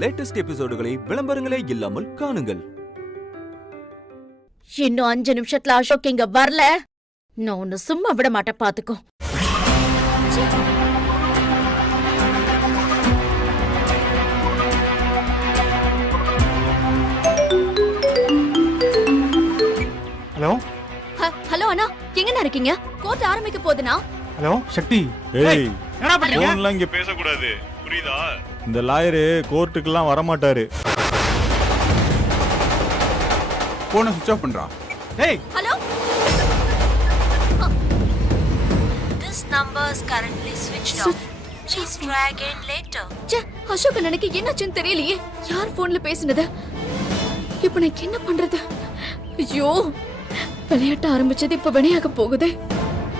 Latest எபிசோடுகளை விளம்பரங்களே இல்லாமல் காணுங்கள். இன்னும் 5 நிமிஷத்துல அசோக் இங்க வரல, நான் உன்னை சும்மா விட மாட்டேன், பாத்துக்கோ. ஹலோ ஹலோ அண்ணா, எங்கண்ணா இருக்கீங்க? கோர்ட் ஆரம்பிக்க போகுதுண்ணா. ஹலோ சக்தி, ஏய் என்ன பண்றீங்க? போன்ல இங்க பேச கூடாது, புரியுதா? இந்த லாயர் கோர்ட்டுக்குலாம் வர மாட்டாரு. போனை சுவிட்ச் ஆஃப் பண்றா. ஏய் hello, this number is currently switched off. Please try again later. ச்சே, அசோக் அண்ணனுக்கு என்னாச்சுன்னு தெரியலையே. யார் போன்ல பேசுனது? இப்போ நான் என்ன பண்றது? ஐயோ, விளையாட்ட ஆரம்பிச்சது இப்ப வினையாக போகுது.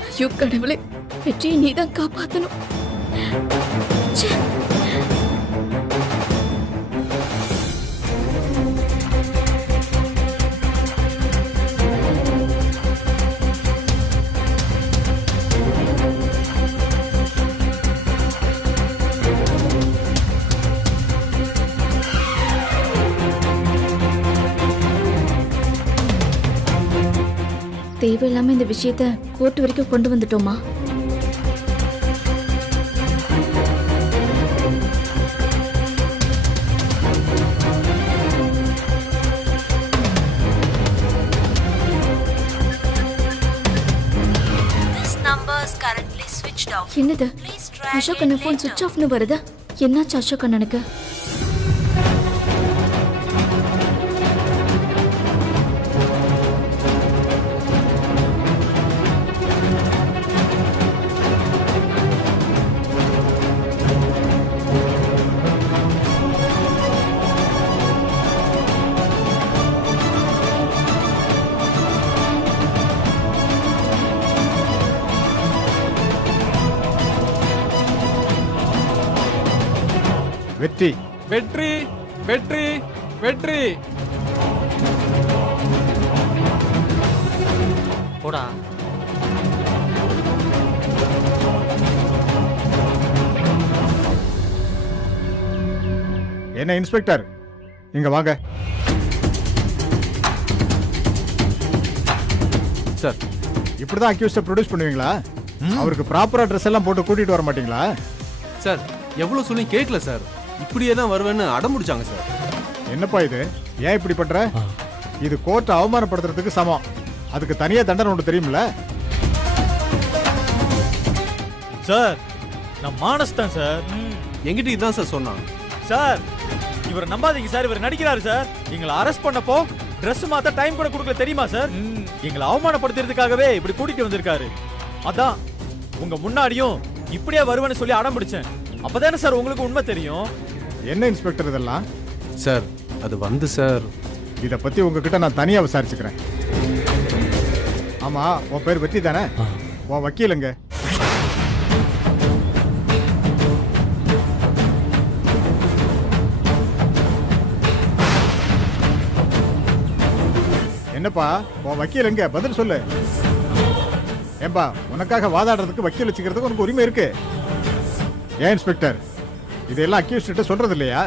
ஐயோ கடவுளே, வெற்றியை நீதான் காப்பாத்தணும். தேவையில்லாம இந்த விஷயத்த கோர்ட் வரைக்கும் கொண்டு வந்துட்டோமா? என்னது, அசோக் அண்ணன் போன் சுவிட்ச் ஆஃப்னு வருது. என்னாச்சு அசோக் அண்ணனுக்கு? வெற்றி வெற்றி வெற்றி வெற்றி. போடா. என்ன இன்ஸ்பெக்டர், இங்க வாங்க. சார், இப்படிதான் அக்யூஸ்ட ப்ரொடியூஸ் பண்ணுவீங்களா? அவருக்கு ப்ராப்பரா ட்ரெஸ் எல்லாம் போட்டு கூட்டிட்டு வர மாட்டீங்களா? சார், எவ்வளவு சொல்லி கேட்கல சார். இப்படியே தான் வருவேன்னு அடம் முடிச்சாங்க சார். என்னப்பா இது, ஏன் இப்படி பண்ற? இது கோர்ட்டை அவமானப்படுத்துறதுக்கு சமம். அதுக்கு தனியா தண்டனை ஒன்று தெரியுமில்ல? சார், நான் மானஸ்தான் சார். எங்கிட்ட இதான் சார் சொன்னான். சார், இவரை நம்பாதீங்க சார், இவர் நடிக்கிறாரு சார். எங்களை அரெஸ்ட் பண்ணப்போ Dress மாத்த டைம் கூட கொடுக்கல தெரியுமா சார்? எங்களை அவமானப்படுத்துறதுக்காகவே இப்படி கூட்டிட்டு வந்திருக்காரு. அதான் உங்க முன்னாடியும் இப்படியே வருவேன்னு சொல்லி அடம் பிடிச்சேன். அப்பதானே சார் உங்களுக்கு உண்மை தெரியும். என்ன இன்ஸ்பெக்டர் இதெல்லாம்? சார், அது வந்து சார், இத பத்தி உங்ககிட்ட நான் தனியா விசாரிச்சுக்கிறேன். ஆமா, உன் பேர் வெற்றி தானே? உன் வக்கீலுங்க? என்னப்பா, உன் வக்கீல் எங்க? பதில் சொல்லு. ஏன்பா, உனக்காக வாதாடுறதுக்கு வக்கீல் வச்சுக்கிறதுக்கு உனக்கு உரிமை இருக்கு. ஏன் இன்ஸ்பெக்டர், இதெல்லாம் அக்யூஸ்ட் கிட்ட சொல்றது இல்லையா?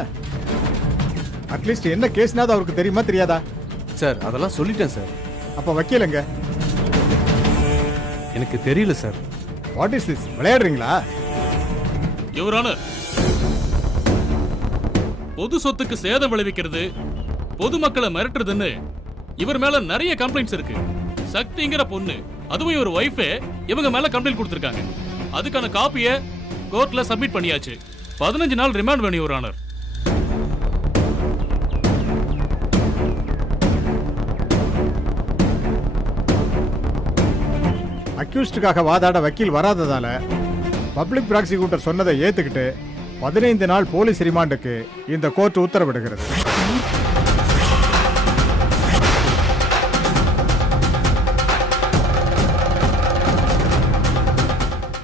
அட்லீஸ்ட் என்ன கேஸ்னாவது அவருக்கு தெரியுமா தெரியாதா? சார், அதெல்லாம் சொல்லிட்டேன் சார். அப்ப வக்கீல் எங்க? எனக்கு தெரியல சார். What is this? விளையாடுறீங்களா? யுவர் ஆனர், பொது சொத்துக்கு சேதம் விளைவிக்கிறது, பொதுமக்களை மிரட்டுறதுன்னு இவர் மேல நிறைய கம்ப்ளைண்ட்ஸ் இருக்கு. சக்திங்கிற பொண்ணு, அதுவும் இவர் ஒய்ஃபே இவங்க மேல கம்ப்ளைண்ட் கொடுத்திருக்காங்க. அதுக்கான காப்பியை கோர்ட்ல சப்மிட் பண்ணியாச்சு. 15 நாள் ரிமாண்ட் வேணும் யுவர் ஆனர். அக்யூஸ்டுக்காக வாதாட வக்கீல் வராததால பப்ளிக் ப்ராசிக்யூட்டர் சொன்னதை ஏத்துக்கிட்டு 15 நாள் போலீஸ் ரிமாண்டுக்கு இந்த கோர்ட் உத்தரவிடுகிறது.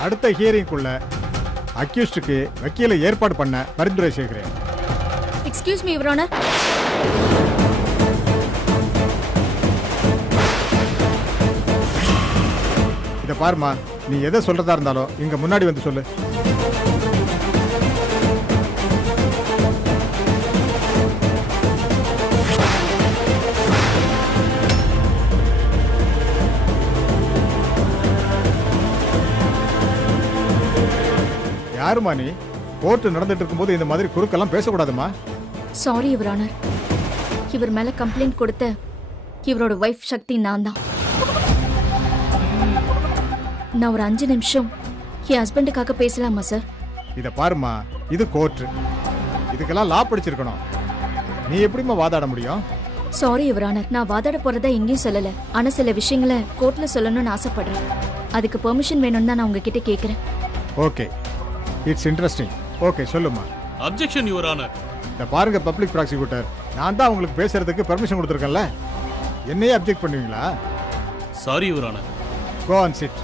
அடுத்த ஹியரிங்குள்ள அக்யூஸ்டுக்கு வக்கீலை ஏற்பாடு பண்ண பரிந்துரை செய்கிறேன். Excuse me your honour. இத பாருமா, நீ எதை சொல்றதா இருந்தாலும் இங்க முன்னாடி வந்து சொல்லு. யாருமா நீ? கோர்ட் நடந்துட்டு இருக்கும்போது இந்த மாதிரி குறுக்கெல்லாம் பேசக்கூடாதுமா. Sorry your honour. இவர் மேல கம்ப்ளைண்ட் கொடுத்த இவரோட வைஃப் சக்தி நான் தான். நான் ஒரு 5 நிமிஷம் என் ஹஸ்பண்டுக்காக பேசலாமா சார்? இத பாருமா, இது கோர்ட். இதுக்கெல்லாம் லா படிச்சிருக்கணும். நீ எப்படிமா வாதாட முடியும்? சாரி யுவர் ஆனர், நான் வாதாட போறதா எங்கேயும் சொல்லல. ஆனா சில விஷயங்களை கோர்ட்ல சொல்லணும்னு ஆசைப்படுறேன். அதுக்கு பெர்மிஷன் வேணும்னு தான் நான் உங்ககிட்ட கேக்குறேன். Okay, it's interesting. ஓகே, சொல்லுமா. Objection your honour. இந்த பாருங்க பப்ளிக் ப்ராசிக்யூட்டர், நான் தான் உங்களுக்கு பேசுறதுக்கு பெர்மிஷன் கொடுத்துருக்கேன்ல, என்னையே அப்ஜெக்ட் பண்ணுவீங்களா? Sorry your honour. Go on sit.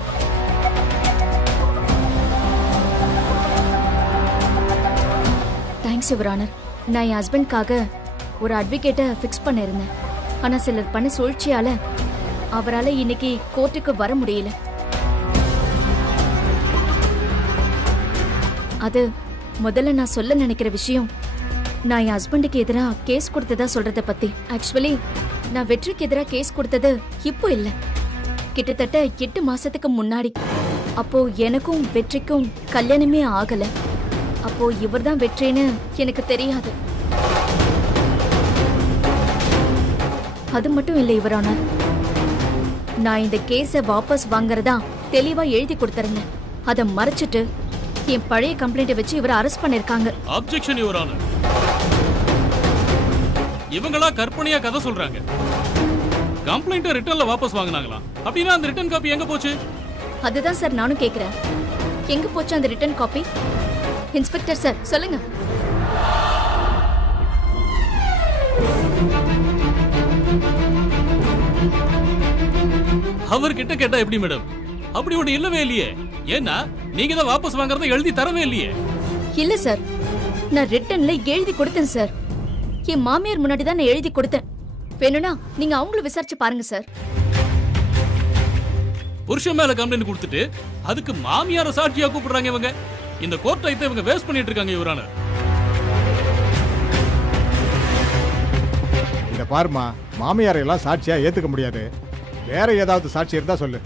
Thanks your honour. நான் என் ஹஸ்பண்ட்காக ஒரு அட்வொகேட்டை ஃபிக்ஸ் பண்ணிருந்தேன். ஆனா சிலர் பண்ண சூழ்ச்சியால அவரால் இன்னைக்கு கோர்ட்டுக்கு வர முடியல. அது முதல்ல நான் சொல்ல நினைக்கிற விஷயம், நான் என் ஹஸ்பண்டுக்கு எதிராக கேஸ் கொடுத்ததா சொல்றத பத்தி. ஆக்சுவலி நான் வெற்றிக்கு எதிராக கேஸ் கொடுத்தது இப்போ இல்ல, கிட்டத்தட்ட 8 மாசத்துக்கு முன்னாடி. அப்போ எனக்கும் வெற்றிக்கும் கல்யாணமே ஆகல. அப்போ இவர்தான் வெற்றின்னு எனக்கு தெரியாது. அது மட்டும் இல்லை யுவர் ஆனர், நான் இந்த கேஸை வாபஸ் வாங்குறதா தெளிவா எழுதி கொடுத்திருந்தேன். அதை மறைச்சிட்டு என் பழைய கம்ப்ளைண்ட்டை வச்சு இவரை அரெஸ்ட் பண்ணிருக்காங்க. Objection your honour. இவங்களா கற்பனையா கதை சொல்றாங்க. கம்ப்ளைண்ட்டை ரிட்டர்ன்ல வாபஸ் வாங்குனாங்களா? அப்படின்னா அந்த ரிட்டர்ன் காப்பி எங்க போச்சு? அதுதான் சார் நானும் கேக்குறேன். எங்க போச்சு அந்த ரிட்டர்ன் காப்பி? இன்ஸ்பெக்டர் சார் சொல்லுங்க. அவர்கிட்ட கேட்டா எப்படி மேடம்? அப்படி ஒண்ணு இல்லவே இல்லையே. ஏன்னா நீங்க தான் வாபஸ் வாங்குறத எழுதி தரவே இல்லையே. இல்ல சார், நான் ரிட்டர்ன்ல எழுதி கொடுத்தேன் சார். என் மாமியார் முன்னாடி தான் நான் எழுதி கொடுத்தேன். வேணும்னா நீங்க அவங்கள விசாரிச்சு பாருங்க சார். புருஷன் மேல கம்ப்ளைண்ட் கொடுத்துட்டு அதுக்கு மாமியார சாட்சியா கூப்பிடுறாங்க இவங்க. இந்த கோர்ட் ஐத்தை இவங்க வேஸ்ட் பண்ணிட்டு இருக்காங்க யுவர் ஆனர். இத பாருமா, மாமியாரை எல்லாம் சாட்சியா ஏத்துக்க முடியாது. வேற ஏதாவது சாட்சி இருந்தா சொல்லு.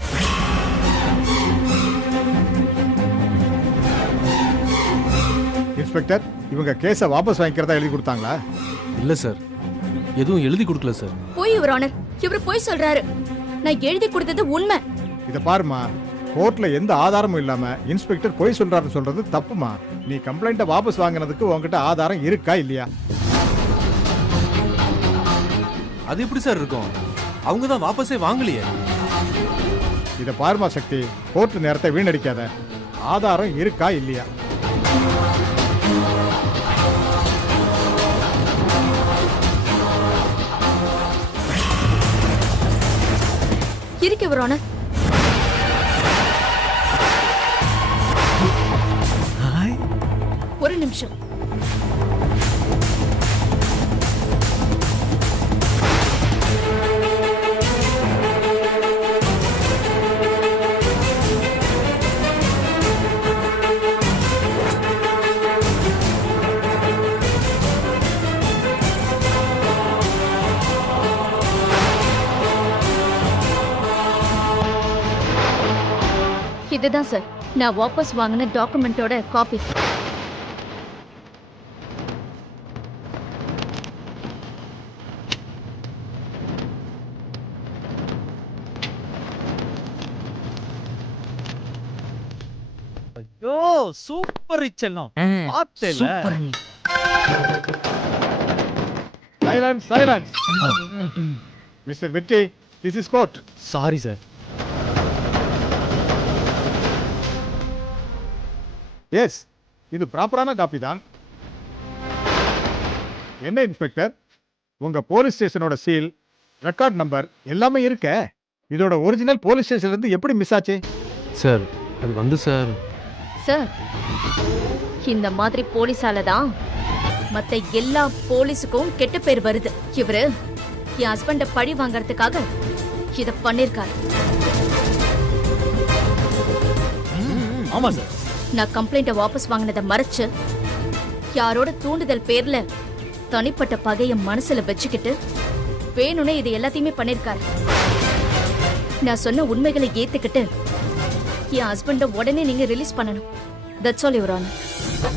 இன்ஸ்பெக்டர், இவங்க கேஸை வாபஸ் வாங்கிக்கிறதா எழுதி கொடுத்தாங்களா? இல்ல சார், எதுவும் எழுதி கொடுக்கல சார். போய் யுவர் ஆனர், இவரு போய் சொல்றாரு. நான் எழுதி கொடுத்தது உண்மை. இத பாருமா, கோர்ட்ல எந்த ஆதாரமும் இல்லாம இன்ஸ்பெக்டர் பொய் சொல்றாருன்னு சொல்றது தப்புமா. நீ கம்ப்ளைண்ட்டை வாபஸ் வாங்கினதுக்கு உங்ககிட்ட ஆதாரம் இருக்கா இல்லையா? அது எப்படி சார் இருக்கும்? அவங்க தான் வாபஸே வாங்கலையே. இத பாருமா சக்தி, கோர்ட் நேரத்தை வீணடிக்காத. ஆதாரம் இருக்கா இல்லையா? இருக்கு யுவர் ஆனர். ஒரு நிமிஷம். இதுதான் சார் நான் வாபஸ் வாங்கின டாக்குமெண்டோட காப்பி. ஐயோ சூப்பர் செல்லம். பார்த்தேல. Silence, silence. Mister Vetri, this is court. Sorry sir. Yes, இது ப்ராப்பரான காப்பி தான். என்ன இன்ஸ்பெக்டர், உங்க போலீஸ் ஸ்டேஷனோட சீல், ரெக்கார்ட் நம்பர் எல்லாமே இருக்க. இதோட ஒரிஜினல் போலீஸ் ஸ்டேஷன்ல இருந்து எப்படி மிஸ் ஆச்சு? சார் அது வந்து சார் சார் இந்த மாதிரி போலீஸால தான் மத்த எல்லா போலீஸுக்கும் கெட்ட பேர் வருது. இவரு என் ஹஸ்பண்ட பழி வாங்கறதுக்காக இத பண்ணிருக்காரு. ஆமா சார். நான் கம்ப்ளைண்ட்டை வாபஸ் வாங்கினதை மறைச்சு யாரோட தூண்டுதல் பேர்ல தனிப்பட்ட பகைய மனசுல வச்சுக்கிட்டு வேணும்னே இது எல்லாத்தையுமே பண்ணிருக்காரு. நான் சொன்ன உண்மைகளை ஏத்துக்கிட்டு என் ஹஸ்பண்ட உடனே நீங்க ரிலீஸ் பண்ணணும். That's all your honour. தன்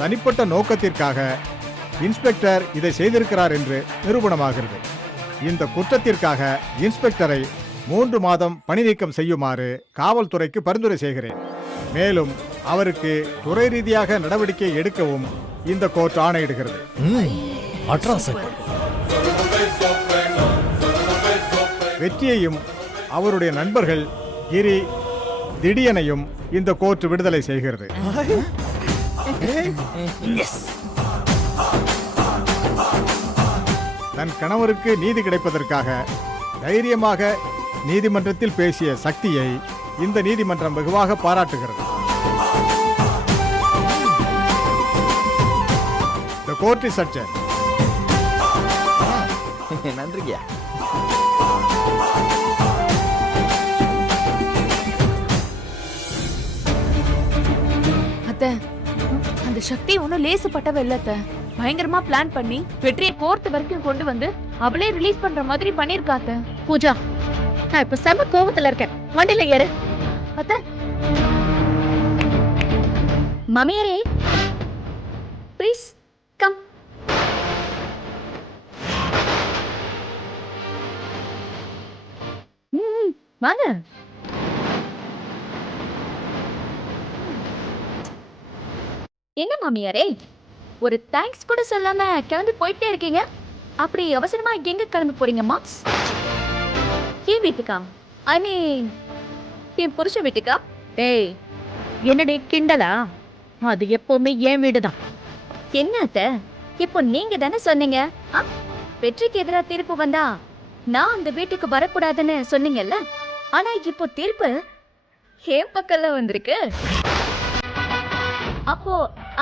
தனிப்பட்ட நோக்கத்திற்காக இன்ஸ்பெக்டர் இதை செய்திருக்கிறார் என்று நிரூபணமாகிறது. இந்த குற்றத்திற்காக இன்ஸ்பெக்டரை 3 மாதம் பணி நீக்கம் செய்யுமாறு காவல்துறைக்கு பரிந்துரை செய்கிறேன். மேலும் அவருக்கு துறை ரீதியாக நடவடிக்கை எடுக்கவும் இந்த கோர்ட் ஆணையிடுகிறது. வெற்றியையும் அவருடைய நண்பர்கள் கிரி, திடீயனையும் இந்த கோர்ட் விடுதலை செய்கிறது. தன் கணவருக்கு நீதி கிடைப்பதற்காக தைரியமாக நீதிமன்றத்தில் பேசிய சக்தியை இந்த நீதிமன்றம் வெகுவாக பாராட்டுகிறது. The court is adjourned. நன்றியா. அத்தை, அந்த சக்தி ஒன்னும் லேசுப்பட்டவ இல்ல அத்தை. பயங்கரமா பிளான் பண்ணி வெற்றியை கோர்ட் வரைக்கும் கொண்டு வந்து அவளே ரிலீஸ் பண்ற மாதிரி பண்ணிருக்காத்த. பூஜா, நான் இப்ப செம கோவத்துல இருக்கேன். வண்டியில ஏறு. அத்தை, மாமியாரே ப்ளீஸ் கம். வாங்க. என்ன மாமியாரே, ஒரு தேங்க்ஸ் கூட சொல்லாம கிளம்பி போயிட்டே இருக்கீங்க. அப்படி அவசரமா எங்க கிளம்பி போறீங்க மாக்ஸ்? என் வீட்டுக்கா? ஐ மீன் என் புருஷ வீட்டுக்கா? டேய், என்னடி கிண்டலா? அது எப்பவுமே என் வீடுதான். என்னத்த, இப்போ நீங்க தானே சொன்னீங்க வெற்றிக்கு எதிராக தீர்ப்பு வந்தா நான் அந்த வீட்டுக்கு வரக்கூடாதுன்னு சொன்னீங்கல்ல. ஆனா இப்போ தீர்ப்பு என் பக்கம்ல வந்திருக்கு. அப்போ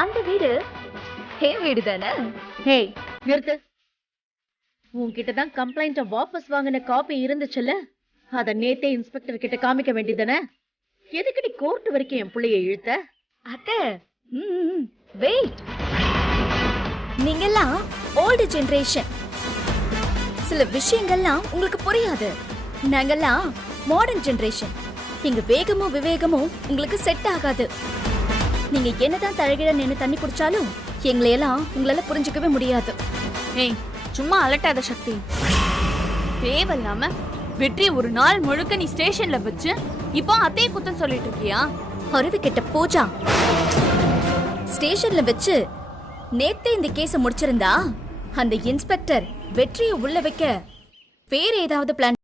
அந்த வீடு என் வீடு தானே? ஹேய், நிறுத்து. உன்கிட்ட தான் கம்ப்ளைண்ட வாபஸ் வாங்கின காப்பி இருந்துச்சுல்ல, அத நேத்தே இன்ஸ்பெக்டர் கிட்ட காமிக்க வேண்டியதானே? எதுக்கு நீ கோர்ட் வரைக்கும் என் புள்ளைய இழுத்த? அத்தை, வெயிட். நீங்கெல்லாம் ஓல்டு ஜெனரேஷன். சில விஷயங்கள்லாம் உங்களுக்கு புரியாது. நாங்கெல்லாம் மாடர்ன் ஜெனரேஷன். எங்க வேகமும் விவேகமும் உங்களுக்கு செட் ஆகாது. நீங்க என்னதான் தழகிட நின்று தண்ணி குடிச்சாலும் எங்களையெல்லாம் உங்களால புரிஞ்சுக்கவே முடியாது. ஏய், சும்மா அலட்டாத சக்தி. தேவையில்லாம வெற்றி ஒரு நாள் முழுக்க நீ ஸ்டேஷன்ல வச்சு இப்போ அதே குத்தம் சொல்லிட்டு இருக்கியா? அறிவு கெட்ட பூஜா. ஸ்டேஷன்ல வச்சு நேத்தே இந்த கேஸ முடிச்சிருந்தா அந்த இன்ஸ்பெக்டர் வெற்றியை உள்ள வைக்க வேற ஏதாவது பிளான்.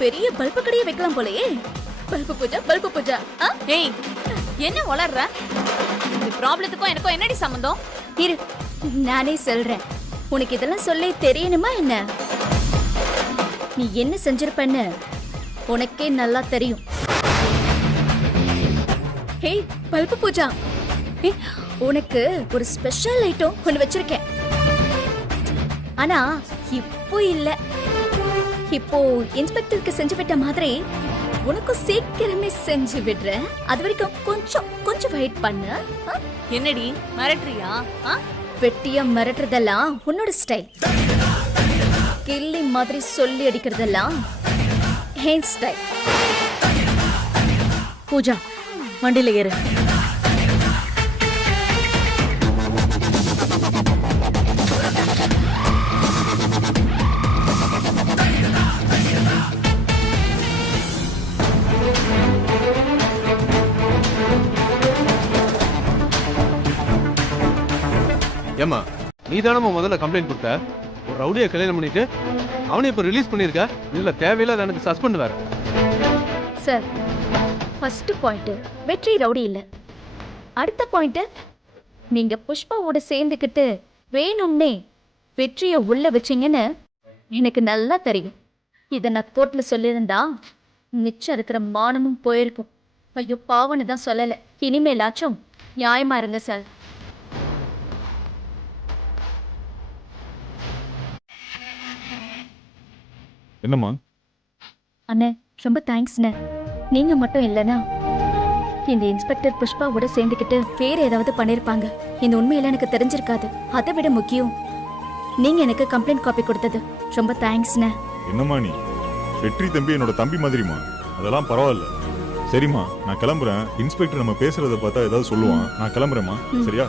பெரிய பல்பு கடையை வைக்கலாம் போலயே. Bulb Pooja, bulb Pooja. ஏய், என்ன வளர்ற? இந்த ப்ராப்ளத்துக்கும் எனக்கும் என்னடி சம்பந்தம்? இரு, நானே சொல்றேன். உனக்கு இதெல்லாம் சொல்ல தெரியணுமா என்ன? நீ என்ன செஞ்சிருப்பன்னு உனக்கே நல்லா தெரியும். ஹேய் பல்பு பூஜா, உனக்கு ஒரு ஸ்பெஷல் ஐட்டம் ஒன்று வச்சிருக்கேன். ஆனா இப்போ இல்ல. இப்போ இன்ஸ்பெக்டருக்கு செஞ்சு விட்ட மாதிரி உனக்கும் சீக்கிரமே செஞ்சு விடுறேன். அது வரைக்கும் கொஞ்சம் வெயிட் பண்ணு. என்னடி மிரட்டுறியா? வெட்டியா மிரட்டுறதெல்லாம் உன்னோட ஸ்டைல். கில்லி மாதிரி சொல்லி அடிக்கிறதெல்லாம் ஹேண்ட் ஸ்டைல். பூஜா, வண்டியில ஏறு. நீ தானே முதல்ல கம்ப்ளைண்ட் கொடுத்த. ஒரு ரவுடியை கல்யாணம் பண்ணிட்டு அவனை இப்போ ரிலீஸ் பண்ணியிருக்க. இதுல தேவையில்லாத எனக்கு சஸ்பெண்ட் வேற. சார், ஃபர்ஸ்ட் பாயிண்ட் வெற்றி ரவுடி இல்ல. அடுத்த பாயிண்ட், நீங்க புஷ்பாவோட சேர்ந்துக்கிட்டு வேணும்னே வெற்றியை உள்ள வச்சீங்கன்னு எனக்கு நல்லா தெரியும். இதை நான் கோர்ட்ல சொல்லியிருந்தா மிச்சம் இருக்கிற மானமும் போயிருக்கும். ஐயோ பாவன்னு தான் சொல்லலை. இனிமேலாச்சும் நியாயமா இருங்க சார். என்னம்மா? அண்ணே ரொம்ப தேங்க்ஸ்ண்ணே. நீங்க மட்டும் இல்லைன்னா இந்த இன்ஸ்பெக்டர் புஷ்பாவோட சேர்ந்துக்கிட்டு வேற ஏதாவது பண்ணிருப்பாங்க. இந்த உண்மையில எனக்கு தெரிஞ்சிருக்காது. அதை விட முக்கியம், நீங்க எனக்கு கம்ப்ளைண்ட் காப்பி கொடுத்தது. ரொம்ப தேங்க்ஸ்ண்ணே. என்னம்மா நீ? வெற்றி தம்பி என்னோட தம்பி மாதிரிமா. அதெல்லாம் பரவாயில்ல. சரிம்மா, நான் கிளம்புறேன். இன்ஸ்பெக்டர் நம்ம பேசுறத பார்த்தா ஏதாவது சொல்லுவான். நான் கிளம்புறேம்மா. சரியா?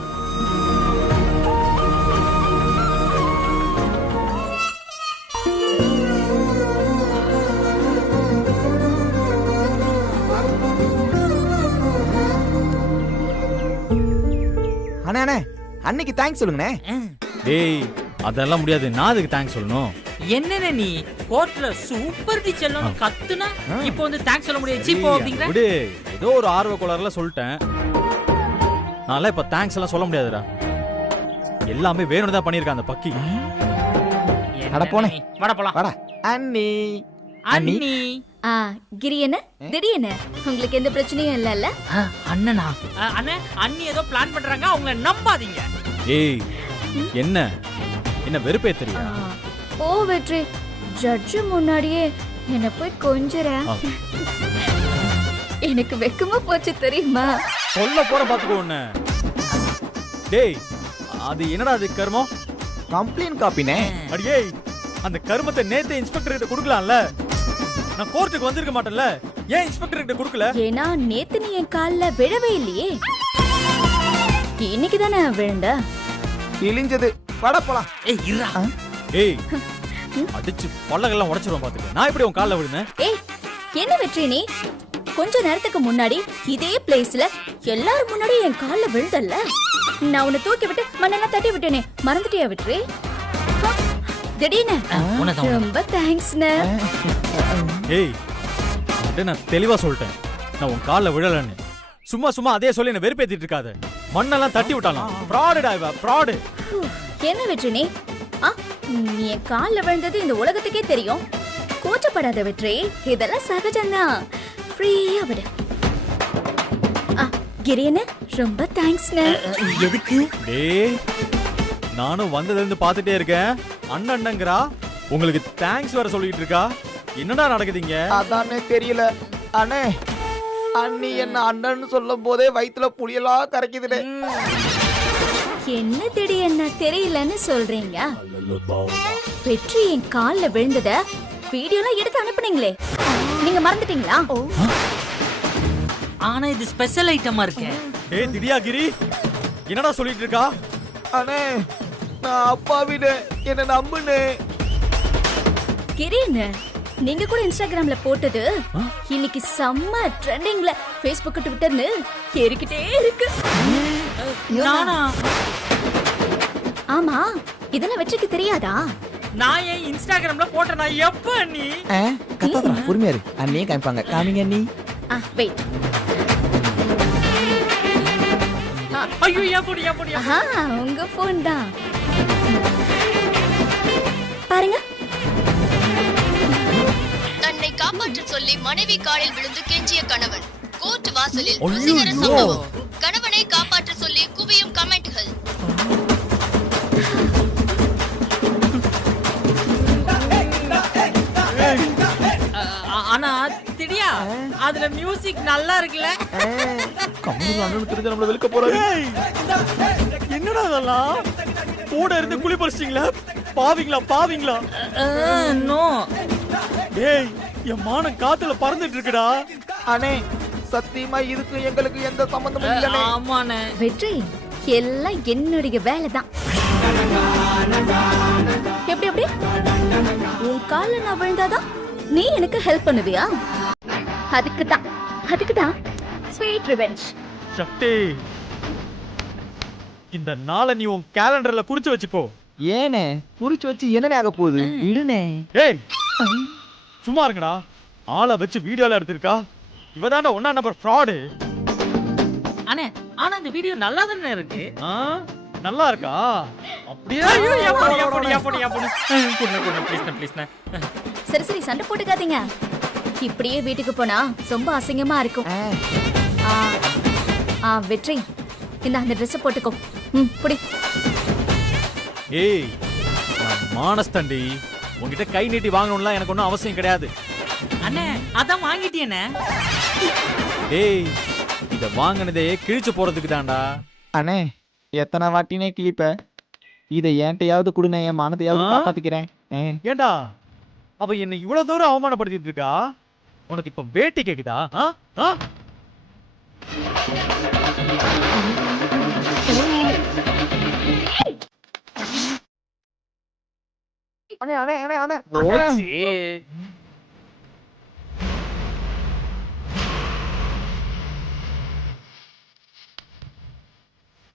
அண்ணே அண்ணே, அன்னைக்கு தேங்க்ஸ் சொல்லுங்கண்ணே. டேய், அதெல்லாம் முடியாது. நான் அதுக்கு தேங்க்ஸ் சொல்லணும். என்னென்ன நீ கோர்ட்ல சூப்பர் டி செல்லம் கத்துனா இப்போ வந்து தேங்க்ஸ் சொல்ல முடியாது. சீப்போ அப்படிங்கற. விடு, ஏதோ ஒரு ஆர்வ கோளாறுல சொல்லிட்டேன். நான்லாம் இப்ப தேங்க்ஸ் எல்லாம் சொல்ல முடியாதுடா. எல்லாமே வேணும்னு தான் பண்ணிருக்கான் அந்த பக்கி. அட போனே. வாடா போலாம். வாடா அண்ணி. அண்ணி. கிரி என்ன திடீர்னு உங்களுக்கு எந்த பிரச்சனையும் இல்லைல்ல? அண்ணனா? அண்ணே, அண்ணி ஏதோ பிளான் பண்றாங்க. அவங்கள நம்பாதீங்க. ஏய், என்ன என்ன வெறுப்பே தெரியா? ஓ வெற்றி, ஜட்ஜு முன்னாடியே என்ன போய் கொஞ்சற. எனக்கு வெக்கமா போச்சு தெரியுமா? சொல்ல போற பாத்துக்கோ உன்னை. டேய், அது என்னடா அது கர்மம்? கம்ப்ளைண்ட் காப்பினே. அடியே, அந்த கர்மத்தை நேத்து இன்ஸ்பெக்டர் கிட்ட கொடுக்கலாம்ல. நான் கோர்ட்டுக்கு வந்திருக்க மாட்டேன்ல. ஏன் இன்ஸ்பெக்டர் கிட்ட கொடுக்கல? ஏன்னா நேத்து நீ என் கால்ல விழவே இல்லையே. இன்னைக்கு தானே விழுந்த. கிழிஞ்சது. வாடா போலாம். ஏய் இருடா. ஏய், அடிச்சு பல்லகெல்லாம் உடைச்சிருவேன் பாத்துக்க. நான் எப்படி உன் கால்ல விழுந்தேன்? ஏய், என்ன வெற்றி நீ? கொஞ்ச நேரத்துக்கு முன்னாடி இதே பிளேஸ்ல எல்லாரும் முன்னாடி என் கால்ல விழுந்தல்ல. நான் உன்னை தூக்கி விட்டு மண்ணெல்லாம் தட்டி விட்டேனே, மறந்துட்டியா வெற்றி? திடீர்னு ரொம்ப தேங்க்ஸ்ண்ணே. ஏய், நான் தெளிவா சொல்லிட்டேன். நான் உன் கால்ல விழலன்னு. சும்மா சும்மா அதே சொல்லி என்ன வெறுப்பேத்திட்டு இருக்காத. மண்ணெல்லாம் தட்டி விட்டாலாம். ஃப்ராடுடா இவ, ஃப்ராடு. என்ன வெற்றி நீ? நீ என் கால்ல விழுந்தது இந்த உலகத்துக்கே தெரியும். கூச்சப்படாத வெற்றி, இதெல்லாம் சகஜம்தான். ஃப்ரீயா விடு. கிரியனே ரொம்ப தேங்க்ஸ்ண்ணே. எதுக்கு? டேய், நானும் வந்ததுல இருந்து பாத்துட்டே இருக்கேன். அண்ணன்ங்கறா, உங்களுக்கு தேங்க்ஸ் வேற சொல்லிட்டு இருக்கா. என்னடா நடக்குதுங்க? அதானே தெரியல. அண்ணே, அண்ணி என்ன அண்ணன்னு சொல்லும் போதே வயித்துல புளியெல்லாம் கரைக்குதுடே. என்ன திடீர்னு தெரியலன்னு சொல்றீங்க? வெற்றி என் கால்ல விழுந்தத வீடியோலாம் எடுத்து அனுப்புனீங்களே, நீங்க மறந்துட்டீங்களா? ஆனா இது ஸ்பெஷல் ஐட்டமா இருக்கே. டேய் திடியாகிரி, என்னடா சொல்லிட்டு இருக்கா? அண்ணே, நான் அப்பாவினே, என்ன நம்புனே. கிரீன், நீங்க கூட இன்ஸ்டாகிராம்ல போட்டது இன்னைக்கு செம்ம ட்ரெண்டிங்ல Facebook ட்விட்டர்னு ஏறிக்கிட்டே இருக்கு. நானா? ஆமா, இதெல்லாம் வெற்றிக்கு தெரியாதா? நான் ஏன் இன்ஸ்டாகிராம்ல போட்டேனா? எப்ப நீ? கத்தாதடா, பொறுமையா இரு. அண்ணியே காமிப்பாங்க. காமிங்க அண்ணி. வெயிட். ஐயோ, எப்படி? உங்க போன் தான். பாருங்க. தன்னை காப்பாற்ற சொல்லி மனைவி காலில் விழுந்து கெஞ்சிய கணவன். கோர்ட் வாசலில் ருசிகர சம்பவம். கணவனை காப்பாற்ற சொல்லி குவியும் கமெண்ட்கள். ஆனா திடியா, அதுல மியூசிக் நல்லா இருக்குல்ல? கம்முனு அண்ணன் தெரிஞ்ச நம்மள வெளுக்க போறாரு. என்னடா இதெல்லாம்? கூட இருந்து குளி பறிச்சிட்டீங்களா? பாவிங்களா? நோ. டேய், என் மானம் காத்துல பறந்துட்டு இருக்குடா. அண்ணே, சத்தியமா இதுக்கு எங்களுக்கு எந்த சம்பந்தமும் இல்லனே. ஆமாண்ணே. வெற்றி, எல்லாம் என்னுடைய வேலை தான். எப்படி உன் கால்ல நான் விழுந்தாதான் நீ எனக்கு ஹெல்ப் பண்ணுவியா? அதுக்கு தான் ஸ்வீட் ரிவெஞ்ச். சக்தி, இந்த நாளை நீ உன் கேலண்டர்ல குறிச்சு வச்சுக்கோ. ஏனே புடிச்சு வச்சு என்னனே ஆக போகுது விடுனே. ஏய் சும்மா இருங்கடா. ஆளை வச்சு வீடியோல எடுத்திருக்கா. இவதான்டா 1 நம்பர் ஃப்ராடு. அண்ணே ஆனா இந்த வீடியோ நல்லா தானே இருக்கு. நல்லா இருக்கா? அப்படியே சரி சரி சண்டை போட்டுக்காதீங்க. இப்படியே வீட்டுக்கு போனா ரொம்ப அசிங்கமா இருக்கும். வெற்றி இந்த அந்த ட்ரெஸ் போட்டுக்கோ. புடி. ஏய் நான் மானஸ்தண்டி. உன்கிட்ட கை நீட்டி வாங்கணும்லாம் எனக்கு ஒன்றும் அவசியம் கிடையாது. அண்ணே அதான் வாங்கிட்டேனே. டேய் இத வாங்கினதே கிழிச்சு போறதுக்கு தான்டா. அண்ணே எத்தனை வாட்டினே கிளிப்ப. இதை என்கிட்டயாவது கொடுங்க, என் மானத்தையாவது காப்பாத்திக்கிறேன். ஏண்டா அவ என்னை இவ்வளவு தூரம் அவமானப்படுத்திட்டு இருக்கா. உனக்கு இப்ப வேட்டி கேக்குதா? அண்ணே